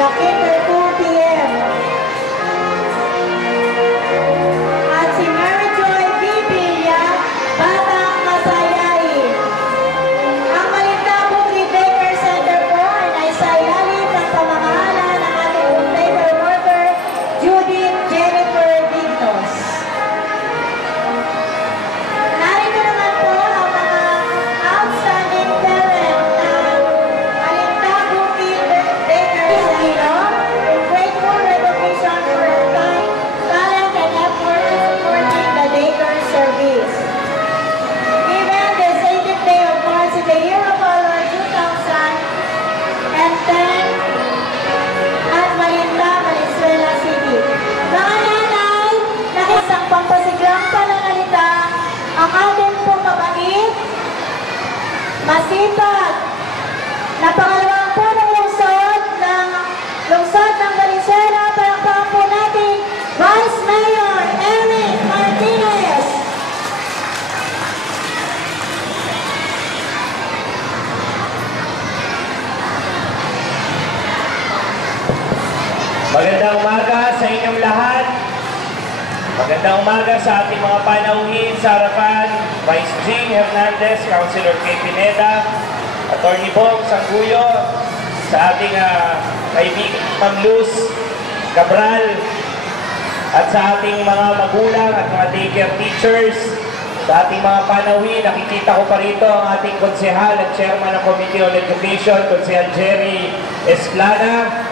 Nakita 2 p.m. At si Mary Joy Villa, Batang Masayain. Ang Malintabong Daycare Center po ay naisayalit ng pamamahala ng ating daycare worker, Judith Jennifer Dintos. Narito naman po ang mga outstanding parent ng Malintabong Daycare Center in grateful recognition for their time, talent, and effort in supporting the daycare service. Given this 18th day of March in the year of our Lord 2010 at Malinta, Valenzuela City. Mga nanay, nakisang pampasiglang pananalita ang ating pong mabait, masipag, na pangalawang punong lungsod ng Valenzuela. Palakpakan po natin, Vice Mayor Eric Martinez. Magandang umaga sa inyong lahat. Magandang umaga sa ating mga panauhin sa harapan, Vice Jean Hernandez, Councilor Kay Pineda, Attorney Bong Sangguyo, sa ating kaibigan Ma'am Luz Cabral, at sa ating mga magulang at mga daycare teachers, sa ating mga panauhin. Nakikita ko pa rito ang ating konsehal at chairman ng Committee on Education, Konsehal Jerry Esplana.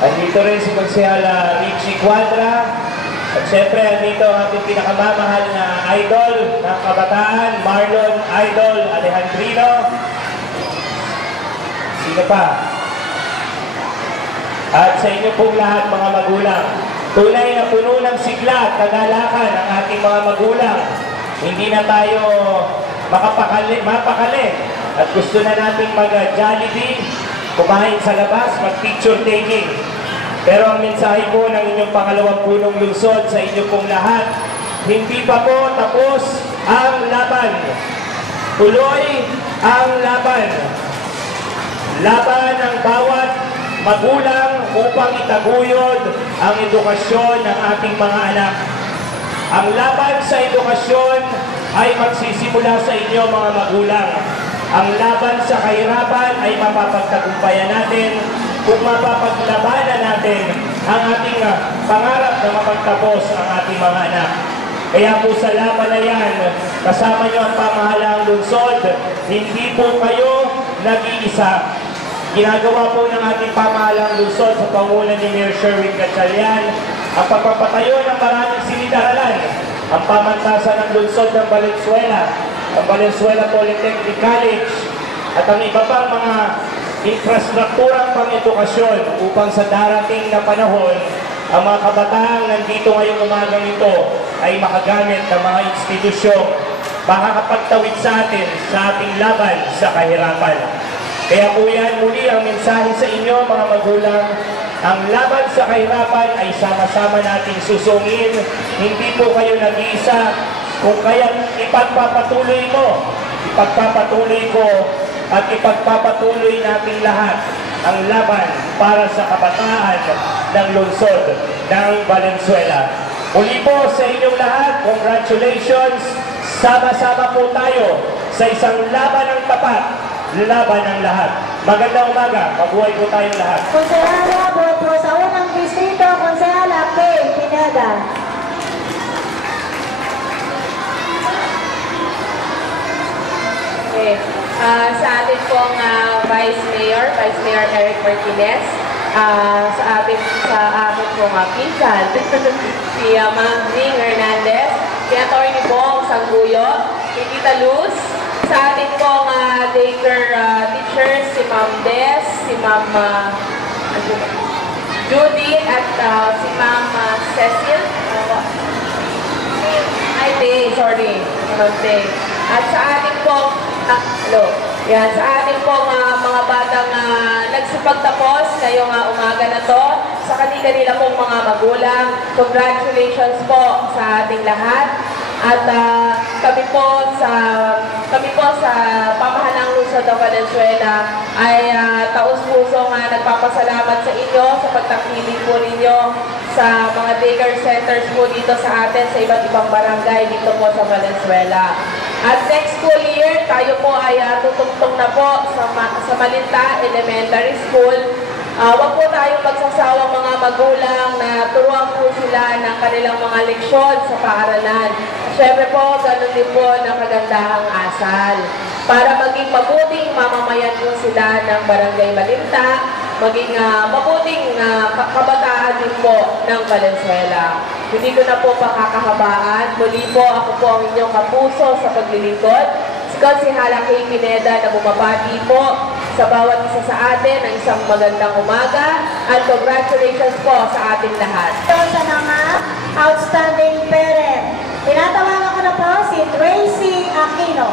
Andito rin si Konsehal Richie Cuadra. At syempre, andito ang ating pinakamamahal na idol ng kabataan, Marlon Idol Alejandrino. Sino pa? At sa inyo pong lahat, mga magulang, tunay na puno ng sigla at kagalakan ang ating mga magulang. Hindi na tayo mapakali at gusto na nating mag-Jollibee, kumain sa labas, mag-picture taking. Pero ang mensahe po ng inyong pangalawang punong lungsod sa inyo pong lahat, hindi pa po tapos ang laban. Tuloy ang laban. Laban ng bawat magulang upang itaguyod ang edukasyon ng ating mga anak. Ang laban sa edukasyon ay magsisimula sa inyo, mga magulang. Ang laban sa kahirapan ay mapapagtagumpayan natin kung mapapaglabanan natin ang ating pangarap na mapagtapos ang ating mga anak. Kaya po sa laban na yan, kasama nyo ang pamahalaang lungsod, hindi po kayo nag-iisa. Ginagawa po ng ating pamahalaang lungsod sa pangunan ni Mayor Sherwin Gatchalian ang pagpapatayo ng maraming silid-aralan, ang pamantasan ng lungsod ng Valenzuela, ang Valenzuela Polytechnic College, at ang iba pang mga infrastrukturang pang-edukasyon upang sa darating na panahon, ang mga kabataang nandito ngayong umagang ito ay makagamit ng mga institusyong makakapagtawid sa atin sa ating laban sa kahirapan. Kaya po yan muli ang mensahe sa inyo, mga magulang. Ang laban sa kahirapan ay sama-sama nating susungin. Hindi po kayo nag-iisa. Kung kaya ipagpapatuloy mo, ipagpapatuloy ko, at ipagpapatuloy natin lahat ang laban para sa kabataan ng lungsod ng Valenzuela. Muli po sa inyong lahat, congratulations! Sama-sama po tayo sa isang laban ng tapat, laban ng lahat. Magandang umaga, mabuhay po tayong lahat. Konsehala, buhat po sa unang distrito, Konsehala Kay Pineda. Okay. Sa atin pong Vice Mayor Eric Martinez, sa amin pong pinsan, si Ma'am Jean Hernandez, si Attorney Bong Sangguyo, si Tita Luz, sa atin pong daycare teachers, si Ma'am Des, si Ma'am Judy, at si Ma'am Cecil, sorry, Ma'am Tay. At sa atin pong sa ating pong mga batang nagsipagtapos ngayong umaga na to, sa kanila pong mga magulang, congratulations po sa ating lahat. At kami po sa pamahalang lungsod ng Valenzuela ay taus-pusong nagpapasalamat sa inyo sa pagtangkilik po ninyo sa mga daycare centers po dito sa atin sa iba't ibang barangay dito po sa Valenzuela. At next school year, tayo po ay tutugtong na po sa Malinta Elementary School. Huwag po tayong magsasawang mga magulang na turuan po sila ng kanilang mga leksyon sa paaralan. Siyempre po, ganun din po ng kagandahang asal. Para maging mabuting mamamayan po sila ng Barangay Malinta, maging mabuting kabataan din po ng Valenzuela. Hindi ko na po pakakahabaan. Muli po, ako po ang inyong kapuso sa paglilingkod. Si Halakay Pineda na bumabati po sa bawat isa sa atin ng isang magandang umaga at congratulations po sa ating lahat. Ito sa mga outstanding parent. Tinatawagan ko na po si Tracy Aquino.